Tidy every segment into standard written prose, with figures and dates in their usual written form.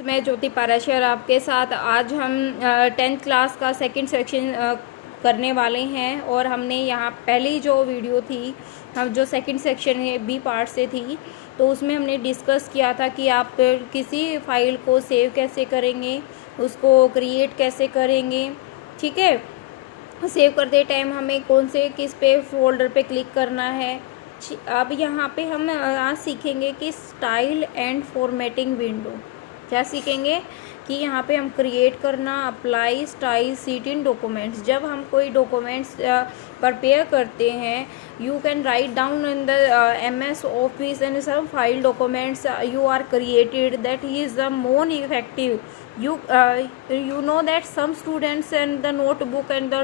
मैं ज्योति पाराशर आपके साथ आज हम 10th क्लास का सेकंड सेक्शन करने वाले हैं। और हमने यहाँ पहली जो वीडियो थी, हम जो सेकंड सेक्शन है बी पार्ट से थी, तो उसमें हमने डिस्कस किया था कि आप किसी फाइल को सेव कैसे करेंगे, उसको क्रिएट कैसे करेंगे। ठीक है, सेव करते टाइम हमें कौन से किस पे फोल्डर पे क्लिक करना है। अब यहाँ पे हम आज सीखेंगे कि स्टाइल एंड फॉर्मेटिंग विंडो। क्या सीखेंगे कि यहाँ पे हम क्रिएट करना, apply style sheet in documents. जब हम कोई डॉक्यूमेंट्स प्रिपेयर करते हैं, you can write down in the MS office and some file documents you are created, that is the more effective. You know that some students and the notebook and the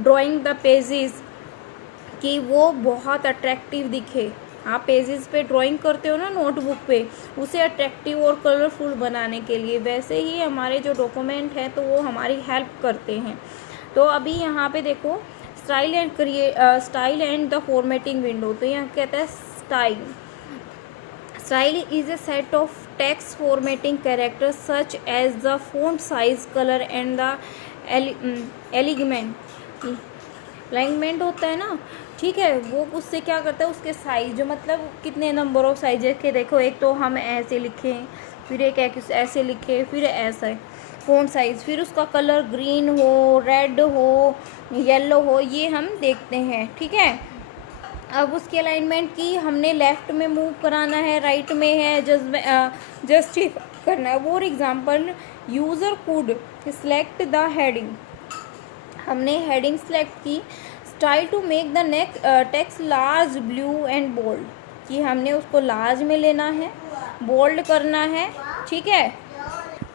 drawing the pages कि वो बहुत attractive दिखे। आप pages पे drawing करते हो ना notebook पे, उसे अट्रैक्टिव और कलरफुल बनाने के लिए, वैसे ही हमारे जो डॉक्यूमेंट है तो वो हमारी हेल्प करते हैं। तो अभी यहाँ पे देखो style and the formatting window. तो यहाँ कहता है style is a set of text formatting characters such as the font size, colour and the alignment होता है ना। ठीक है, वो उससे क्या करता है, उसके साइज जो मतलब कितने नंबर ऑफ साइजेस के, देखो एक तो हम ऐसे लिखें, फिर एक ऐसे लिखें, फिर ऐसा है फॉन्ट साइज, फिर उसका कलर ग्रीन हो, रेड हो, येलो हो, ये हम देखते हैं। ठीक है, अब उसकी अलाइनमेंट की हमने लेफ्ट में मूव कराना है, राइट में है जस्टिफाई करना है। For example user could select the heading, हमने हेडिंग सेलेक्ट की। Style to make the text large, blue and bold, कि हमने उसको लार्ज में लेना है, बोल्ड करना है। ठीक है,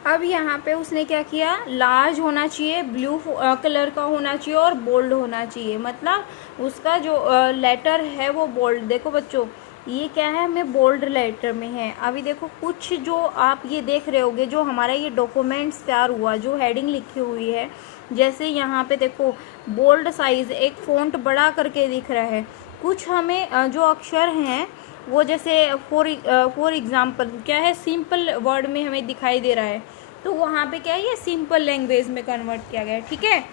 अब यहाँ पे उसने क्या किया, लार्ज होना चाहिए, ब्लू कलर का होना चाहिए और बोल्ड होना चाहिए, मतलब उसका जो लेटर है वो बोल्ड। देखो बच्चों, ये क्या है, हमें बोल्ड लेटर में है। अभी देखो कुछ जो आप ये देख रहे होगे, जो हमारा ये डॉक्यूमेंट्स तैयार हुआ, जो हेडिंग लिखी हुई है, जैसे यहाँ पे देखो बोल्ड साइज, एक फ़ॉन्ट बड़ा करके दिख रहा है। कुछ हमें जो अक्षर हैं वो जैसे फॉर एग्जाम्पल क्या है, सिंपल वर्ड में हमें दिखाई दे रहा है, तो वहाँ पे क्या है, ये सिंपल लैंग्वेज में कन्वर्ट किया गया है। ठीक है,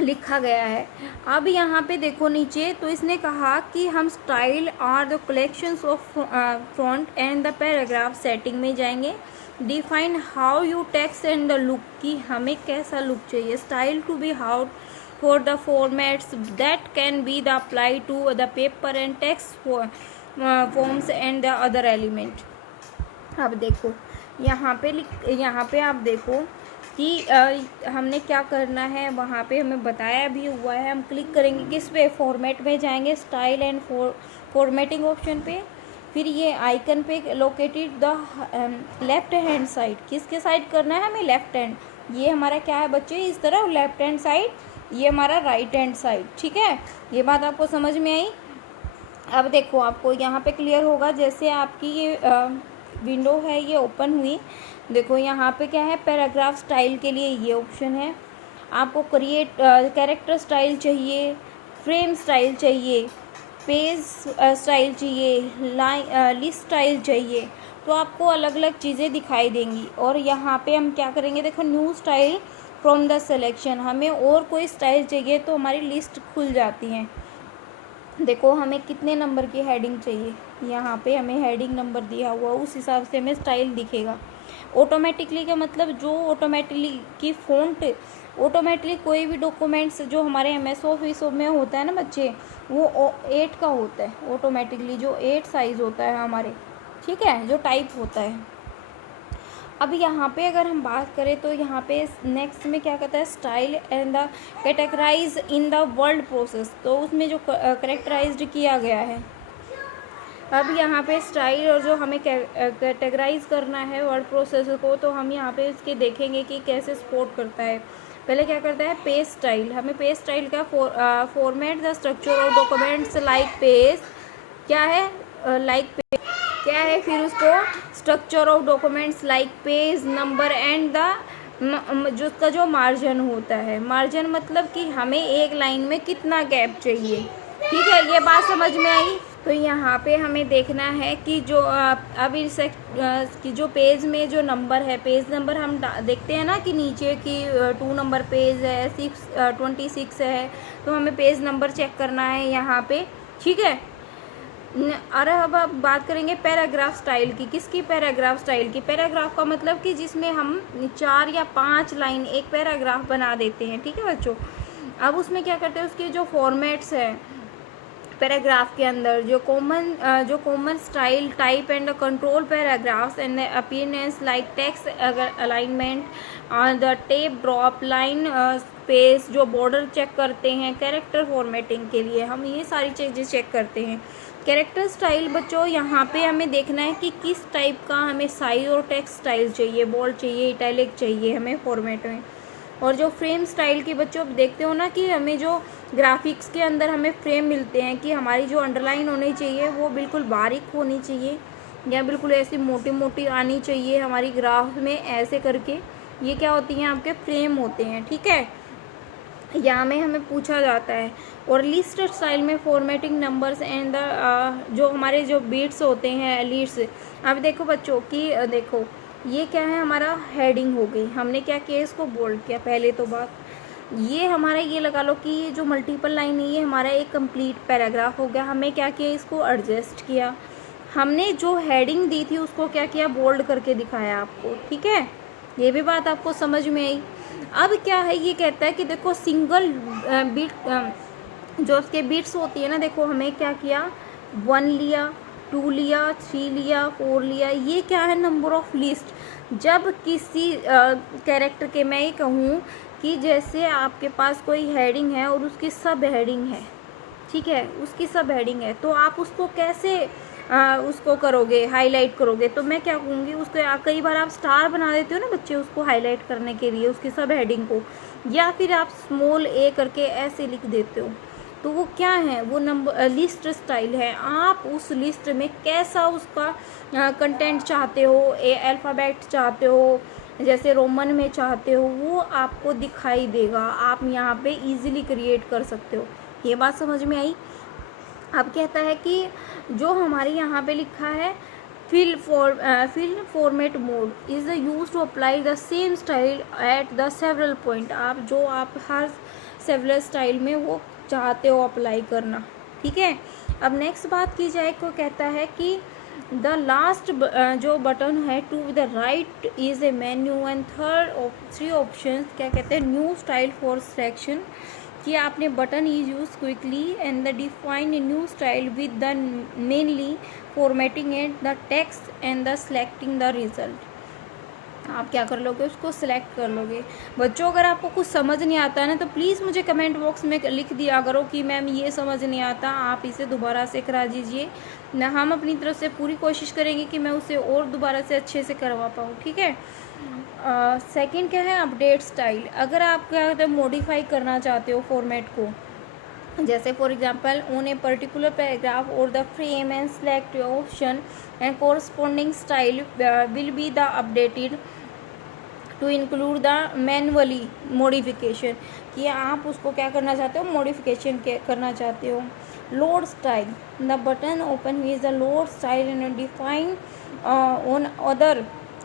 लिखा गया है। अब यहाँ पे देखो नीचे, तो इसने कहा कि हम style are the collections of font and the paragraph setting में जाएंगे। Define how you text and the look, कि हमें कैसा लुक चाहिए। Style to be how for the formats that can be the apply to the paper and text forms and the other element. अब देखो यहाँ पे आप देखो कि हमने क्या करना है, वहाँ पे हमें बताया भी हुआ है। हम क्लिक करेंगे किस पे, फॉर्मेट में जाएंगे, स्टाइल एंड फॉर्मेटिंग ऑप्शन पे, फिर ये आइकन पे located the left hand side, किसके साइड करना है हमें, लेफ्ट हैंड। ये हमारा क्या है बच्चे, इस तरह लेफ्ट हैंड साइड, ये हमारा राइट हैंड साइड। ठीक है, ये बात आपको समझ में आई। अब देखो आपको यहाँ पे क्लियर होगा, जैसे आपकी ये विंडो है ये ओपन हुई। देखो यहाँ पे क्या है, पैराग्राफ स्टाइल के लिए ये ऑप्शन है। आपको क्रिएट कैरेक्टर स्टाइल चाहिए, फ्रेम स्टाइल चाहिए, पेज स्टाइल चाहिए, लिस्ट स्टाइल चाहिए, तो आपको अलग अलग चीज़ें दिखाई देंगी। और यहाँ पे हम क्या करेंगे, देखो new style from the selection, हमें और कोई स्टाइल चाहिए तो हमारी लिस्ट खुल जाती है। देखो हमें कितने नंबर की हेडिंग चाहिए, यहाँ पे हमें हेडिंग नंबर दिया हुआ, उस हिसाब से हमें स्टाइल दिखेगा। ऑटोमेटिकली का मतलब जो ऑटोमेटिकली की फ़ॉन्ट, ऑटोमेटिकली कोई भी डॉक्यूमेंट्स जो हमारे MS ऑफिस में होता है ना बच्चे, वो 8 का होता है ऑटोमेटिकली, जो 8 साइज़ होता है हमारे। ठीक है, जो टाइप होता है। अब यहाँ पे अगर हम बात करें तो यहाँ पे नेक्स्ट में क्या कहता है, style and the categorise in the word process, तो उसमें जो कैरेक्टराइज्ड किया गया है। अब यहाँ पे स्टाइल और जो हमें कैटेगराइज करना है वर्ड प्रोसेस को, तो हम यहाँ पे इसके देखेंगे कि कैसे सपोर्ट करता है। पहले क्या करता है, पेज स्टाइल, हमें पेज स्टाइल का format the structure of documents like page, क्या है लाइक पेज क्या है, फिर उसको structure of documents like page number and the जो उसका जो मार्जिन होता है, मार्जिन मतलब कि हमें एक लाइन में कितना गैप चाहिए। ठीक है, ये बात समझ में आई। तो यहाँ पे हमें देखना है कि जो अब इस कि जो पेज में जो नंबर है, पेज नंबर हम देखते हैं ना कि नीचे की 2 नंबर पेज है, 26 है, तो हमें पेज नंबर चेक करना है यहाँ पे, ठीक है। अरे अब बात करेंगे पैराग्राफ स्टाइल की। किसकी? पैराग्राफ स्टाइल की। पैराग्राफ का मतलब कि जिसमें हम 4 या 5 लाइन एक पैराग्राफ बना देते हैं, ठीक है बच्चों। अब उसमें क्या करते हैं, उसके जो फॉर्मेट्स है पैराग्राफ के अंदर, जो common style type and control paragraphs and appearance like text alignment, the tape drop line space, जो बॉर्डर चेक करते हैं कैरेक्टर फॉर्मेटिंग के लिए, हम ये सारी चीज़ें चेक करते हैं। कैरेक्टर स्टाइल बच्चों यहाँ पे हमें देखना है कि किस टाइप का हमें साइज और टेक्स्ट स्टाइल चाहिए, बोल्ड चाहिए, इटैलिक चाहिए हमें फॉर्मेट में। और जो फ्रेम स्टाइल की बच्चों आप देखते हो ना कि हमें जो ग्राफिक्स के अंदर हमें फ्रेम मिलते हैं कि हमारी जो अंडरलाइन होनी चाहिए वो बिल्कुल बारीक होनी चाहिए या बिल्कुल ऐसी मोटी मोटी आनी चाहिए हमारी ग्राफ में, ऐसे करके ये क्या होती हैं, आपके फ्रेम होते हैं, ठीक है। यहाँ में हमें पूछा जाता है। और लिस्ट स्टाइल में फॉर्मेटिंग नंबर्स एंड जो हमारे जो बीट्स होते हैं, लीड्स। अब देखो बच्चों कि देखो ये क्या है, हमारा हेडिंग हो गई, हमने क्या किया, इसको बोल्ड किया पहले तो बात। ये हमारा ये लगा लो कि ये जो मल्टीपल लाइन है ये हमारा एक कंप्लीट पैराग्राफ हो गया। हमें क्या किया, इसको एडजस्ट किया, हमने जो हेडिंग दी थी उसको क्या किया, बोल्ड करके दिखाया आपको, ठीक है। ये भी बात आपको समझ में आई। अब क्या है, ये कहता है कि देखो सिंगल बीट जो उसके बीट्स होती है ना, देखो हमें क्या किया, 1 लिया, 2 लिया, 3 लिया, 4 लिया, ये क्या है, नंबर ऑफ लिस्ट। जब किसी कैरेक्टर के, मैं ये कहूँ कि जैसे आपके पास कोई हेडिंग है और उसकी सब हेडिंग है, ठीक है, उसकी सब हेडिंग है, तो आप उसको कैसे उसको करोगे, हाईलाइट करोगे। तो मैं क्या कहूँगी, उसको कई बार आप स्टार बना देते हो ना बच्चे, उसको हाईलाइट करने के लिए उसकी सब हेडिंग को, या फिर आप स्मॉल ए करके ऐसे लिख देते हो। तो वो क्या है, वो नंबर लिस्ट स्टाइल है। आप उस लिस्ट में कैसा उसका कंटेंट चाहते हो, अल्फ़ाबेट चाहते हो, जैसे रोमन में चाहते हो, वो आपको दिखाई देगा, आप यहाँ पे इजीली क्रिएट कर सकते हो। ये बात समझ में आई। अब कहता है कि जो हमारे यहाँ पे लिखा है fill format mode is use to apply the same style at the several point. आप हर सेवरल स्टाइल में वो चाहते हो अप्लाई करना, ठीक है। अब नेक्स्ट बात की जाए तो कहता है कि द लास्ट जो बटन है to the right is a menu and three option, क्या कहते हैं, न्यू स्टाइल फॉर सिलेक्शन, कि आपने button is use quickly and the define a new style with the mainly formatting and the text and the selecting the result. आप क्या कर लोगे, उसको सिलेक्ट कर लोगे। बच्चों अगर आपको कुछ समझ नहीं आता है ना, तो प्लीज़ मुझे कमेंट बॉक्स में लिख दिया करो कि मैम ये समझ नहीं आता, आप इसे दोबारा से करा दीजिए ना। हम अपनी तरफ से पूरी कोशिश करेंगे कि मैं उसे और दोबारा से अच्छे से करवा पाऊँ, ठीक है। सेकंड क्या है, अपडेट स्टाइल। अगर आप क्या कहते हैं, मॉडिफाई करना चाहते हो फॉर्मेट को, जैसे for example on a particular paragraph or the frame and select your option and corresponding style will be the updated to include the manually modification, कि आप उसको क्या करना चाहते हो, मॉडिफिकेशन करना चाहते हो। Load style, the button open with the load style and define on other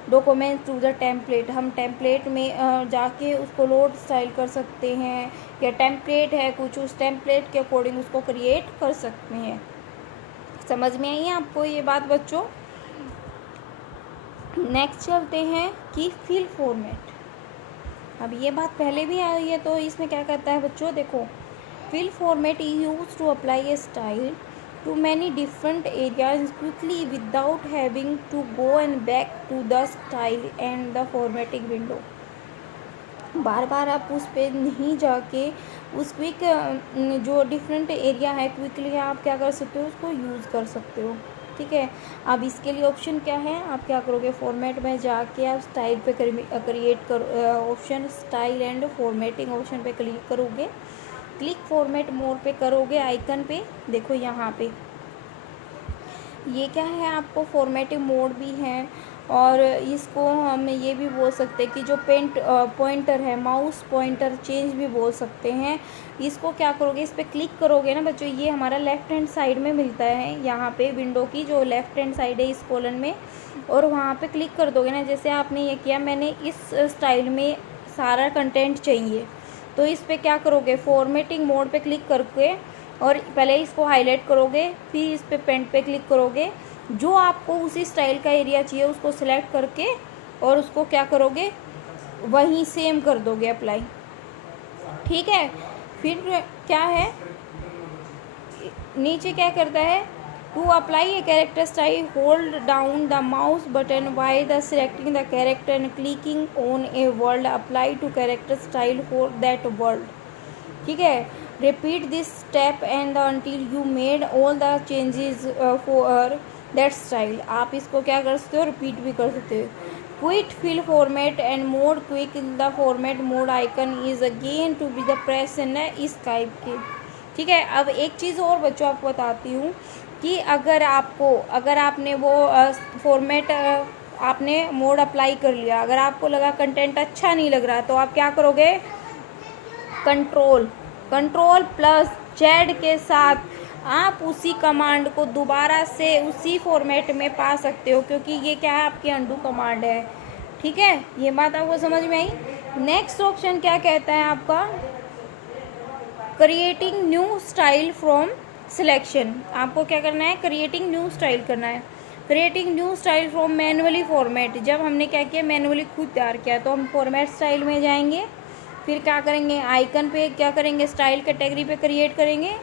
document to the template. हम टेम्पलेट में जाके उसको लोड स्टाइल कर सकते हैं, या टेम्पलेट है कुछ, उस टेम्पलेट के अकॉर्डिंग उसको क्रिएट कर सकते हैं। समझ में आई है आपको ये बात बच्चों। नेक्स्ट चलते हैं कि फिल फॉर्मेट। अब ये बात पहले भी आई है, तो इसमें क्या कहता है बच्चों, देखो fill format is use to apply a style to many different areas quickly without having to go and back to the style and the formatting window। बार बार आप उस पे नहीं जाके उस क्विक जो डिफरेंट एरिया है क्विकली आप क्या कर सकते हो, उसको यूज़ कर सकते हो, ठीक है। अब इसके लिए ऑप्शन क्या है, आप क्या करोगे, फॉर्मेट में जाके आप स्टाइल पे क्रिएट करो, option style and formatting option पे क्लिक करोगे, क्लिक फॉर्मेट मोड पे करोगे आइकन पे। देखो यहाँ पे ये क्या है, आपको फॉर्मेटिंग मोड भी है और इसको हम ये भी बोल सकते हैं कि जो पॉइंटर है, माउस पॉइंटर चेंज भी बोल सकते हैं। इसको क्या करोगे, इस पर क्लिक करोगे ना बच्चों, ये हमारा लेफ़्ट हैंड साइड में मिलता है, यहाँ पे विंडो की जो लेफ़्ट हैंड साइड है इस कॉलम में, और वहाँ पे क्लिक कर दोगे ना। जैसे आपने ये किया, मैंने इस स्टाइल में सारा कंटेंट चाहिए, तो इस पर क्या करोगे, फॉर्मेटिंग मोड पे क्लिक करके और पहले इसको हाईलाइट करोगे, फिर इस पर पेंट पे क्लिक करोगे, जो आपको उसी स्टाइल का एरिया चाहिए उसको सिलेक्ट करके और उसको क्या करोगे, वहीं सेम कर दोगे अप्लाई। ठीक है, फिर क्या है, नीचे क्या करता है, to apply a character style hold down the mouse button while the selecting the character and clicking on a word apply to character style for that word. ठीक है, repeat this step and until you made all the changes for that style. आप इसको क्या कर सकते हो, repeat भी कर सकते हो। Quit fill format and mode quick the format mode icon is again to be the press in Skype के। ठीक है, अब एक चीज़ और बच्चों आपको बताती हूँ कि अगर आपने वो फॉर्मेट आपने मोड अप्लाई कर लिया, अगर आपको लगा कंटेंट अच्छा नहीं लग रहा, तो आप क्या करोगे, कंट्रोल प्लस जेड के साथ आप उसी कमांड को दोबारा से उसी फॉर्मेट में पा सकते हो, क्योंकि ये क्या है, आपकी अंडू कमांड है। ठीक है, ये बात आपको समझ में आई। नेक्स्ट ऑप्शन क्या कहता है आपका, creating new style from selection. आपको क्या करना है, क्रिएटिंग न्यू स्टाइल करना है। Creating new style from manually format, जब हमने क्या किया, मैनुअली खुद तैयार किया, तो हम फॉर्मेट स्टाइल में जाएंगे, फिर क्या करेंगे, आइकन पे क्या करेंगे, स्टाइल कैटेगरी पे क्रिएट करेंगे,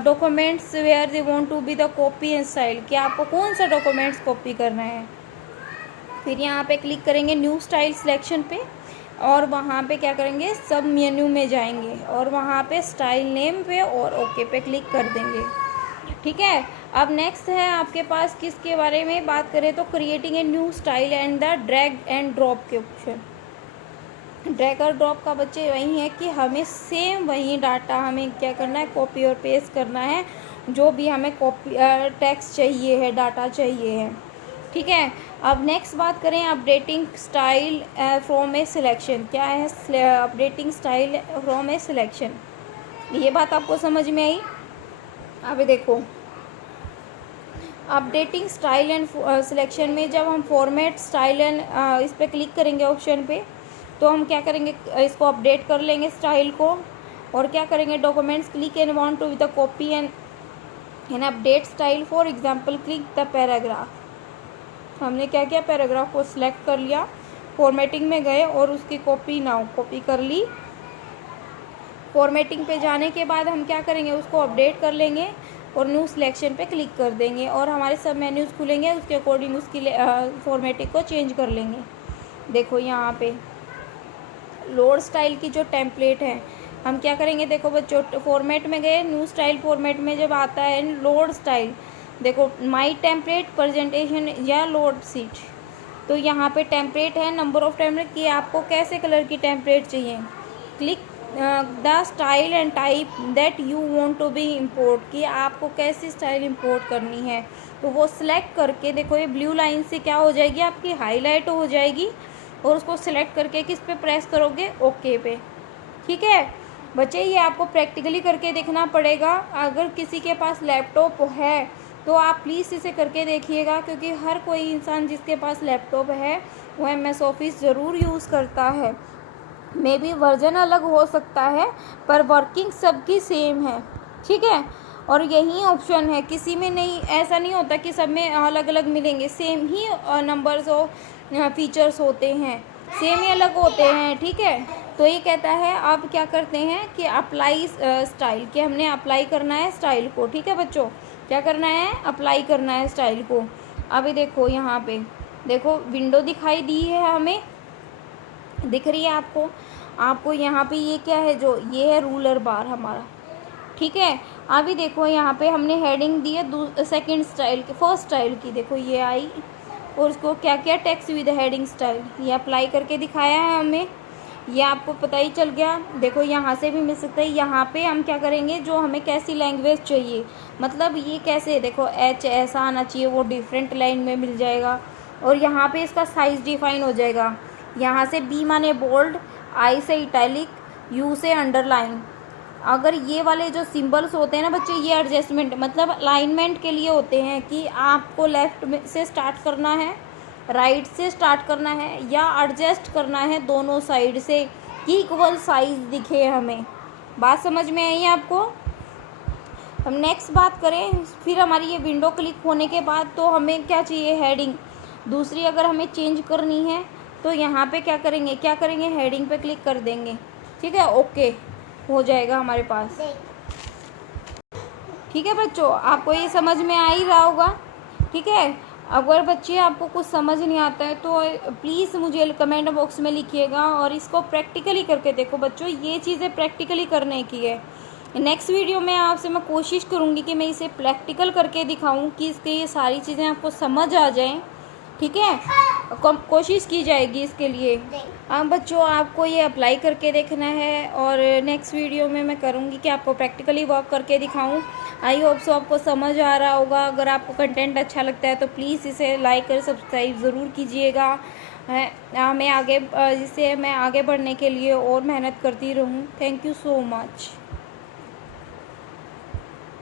documents where they want to be the copy and style, कि आपको कौन सा डॉक्यूमेंट्स कॉपी करना है। फिर यहाँ पे क्लिक करेंगे न्यू स्टाइल सिलेक्शन पे, और वहाँ पे क्या करेंगे, सब मेन्यू में जाएंगे और वहाँ पे स्टाइल नेम पे और ओके पे क्लिक कर देंगे। ठीक है, अब नेक्स्ट है आपके पास किसके बारे में बात करें, तो creating a new style and the drag and drop के ऑप्शन। ड्रैग और ड्रॉप का बच्चे वही है कि हमें सेम वही डाटा हमें क्या करना है, कॉपी और पेस्ट करना है, जो भी हमें कॉपी टेक्स्ट चाहिए है, डाटा चाहिए है। ठीक है, अब नेक्स्ट बात करें updating style from A selection. क्या है updating style from A selection, ये बात आपको समझ में आई। अब देखो, अपडेटिंग स्टाइल एंड सिलेक्शन में जब हम फॉर्मेट स्टाइल एंड इस पर क्लिक करेंगे ऑप्शन पे, तो हम क्या करेंगे, इसको अपडेट कर लेंगे स्टाइल को, और क्या करेंगे, documents click and want to with the copy and update style, for example click the paragraph. हमने क्या किया, पैराग्राफ को सिलेक्ट कर लिया, फॉर्मेटिंग में गए और उसकी कॉपी कर ली। फॉर्मेटिंग पे जाने के बाद हम क्या करेंगे, उसको अपडेट कर लेंगे और न्यू सिलेक्शन पे क्लिक कर देंगे, और हमारे सब मेन्यूज़ खुलेंगे, उसके अकॉर्डिंग उसकी फॉर्मेटिंग को चेंज कर लेंगे। देखो यहाँ पे लोड स्टाइल की जो टेम्पलेट है, हम क्या करेंगे, देखो बच्चों, फॉर्मेट में गए, न्यू स्टाइल फॉर्मेट में जब आता है लोड स्टाइल, देखो माई टेम्पलेट प्रेजेंटेशन या लोड सीट, तो यहाँ पे टेम्पलेट है, नंबर ऑफ टेम्पलेट की, आपको कैसे कलर की टेम्पलेट चाहिए, click the style and type that you want to be import, कि आपको कैसी स्टाइल इम्पोर्ट करनी है, तो वो सिलेक्ट करके देखो ये ब्लू लाइन से क्या हो जाएगी, आपकी हाईलाइट हो जाएगी, और उसको सिलेक्ट करके किस पे प्रेस करोगे, ओके पे। ठीक है बच्चे, ये आपको प्रैक्टिकली करके देखना पड़ेगा। अगर किसी के पास लैपटॉप है तो आप प्लीज़ इसे करके देखिएगा, क्योंकि हर कोई इंसान जिसके पास लैपटॉप है वो MS ऑफिस ज़रूर यूज़ करता है। मे बी वर्जन अलग हो सकता है, पर वर्किंग सबकी सेम है। ठीक है, और यही ऑप्शन है, किसी में नहीं, ऐसा नहीं होता कि सब में अलग अलग मिलेंगे, सेम ही नंबर्स और फीचर्स होते हैं, सेम ही अलग होते हैं। ठीक है, तो ये कहता है आप क्या करते हैं कि अप्लाई स्टाइल, कि हमने अप्लाई करना है स्टाइल को। ठीक है बच्चों, क्या करना है, अप्लाई करना है स्टाइल को। अभी देखो यहाँ पे देखो विंडो दिखाई दी है, हमें दिख रही है आपको यहाँ पे ये क्या है, जो ये है रूलर बार हमारा। ठीक है, अभी देखो यहाँ पे हमने हेडिंग दी है सेकंड स्टाइल की, फर्स्ट स्टाइल की, देखो ये आई, और उसको क्या किया, टेक्स्ट विद हेडिंग स्टाइल, ये अप्लाई करके दिखाया है हमें, ये आपको पता ही चल गया। देखो यहाँ से भी मिल सकता है, यहाँ पे हम क्या करेंगे, जो हमें कैसी लैंग्वेज चाहिए, मतलब ये कैसे, देखो H ऐसा आना चाहिए, वो डिफरेंट लाइन में मिल जाएगा, और यहाँ पे इसका साइज़ डिफाइन हो जाएगा। यहाँ से बी माने बोल्ड, आई से इटैलिक, यू से अंडरलाइन। अगर ये वाले जो सिंबल्स होते हैं ना बच्चे, ये एडजस्टमेंट मतलब अलाइनमेंट के लिए होते हैं कि आपको लेफ़्ट से स्टार्ट करना है, राइट से स्टार्ट करना है, या एडजस्ट करना है दोनों साइड से कि इक्वल साइज़ दिखे हमें। बात समझ में आई है आपको? हम नेक्स्ट बात करें, फिर हमारी ये विंडो क्लिक होने के बाद तो हमें क्या चाहिए, हेडिंग। दूसरी अगर हमें चेंज करनी है तो यहाँ पे क्या करेंगे, हेडिंग पे क्लिक कर देंगे। ठीक है, ओके हो जाएगा हमारे पास। ठीक है बच्चों, आपको ये समझ में आ ही रहा होगा। ठीक है, अगर बच्चे आपको कुछ समझ नहीं आता है तो प्लीज़ मुझे कमेंट बॉक्स में लिखिएगा और इसको प्रैक्टिकली करके देखो बच्चों, ये चीज़ें प्रैक्टिकली करने की है। नेक्स्ट वीडियो में आपसे मैं कोशिश करूँगी कि मैं इसे प्रैक्टिकल करके दिखाऊँ कि इसके ये सारी चीज़ें आपको समझ आ जाएं। ठीक है, कोशिश की जाएगी इसके लिए। अब बच्चों आपको ये अप्लाई करके देखना है और नेक्स्ट वीडियो में मैं करूँगी कि आपको प्रैक्टिकली वर्क करके दिखाऊँ। आई होप सो आपको समझ आ रहा होगा। अगर आपको कंटेंट अच्छा लगता है तो प्लीज़ इसे लाइक और सब्सक्राइब ज़रूर कीजिएगा। मैं आगे जिससे मैं आगे बढ़ने के लिए और मेहनत करती रहूँ। Thank you so much.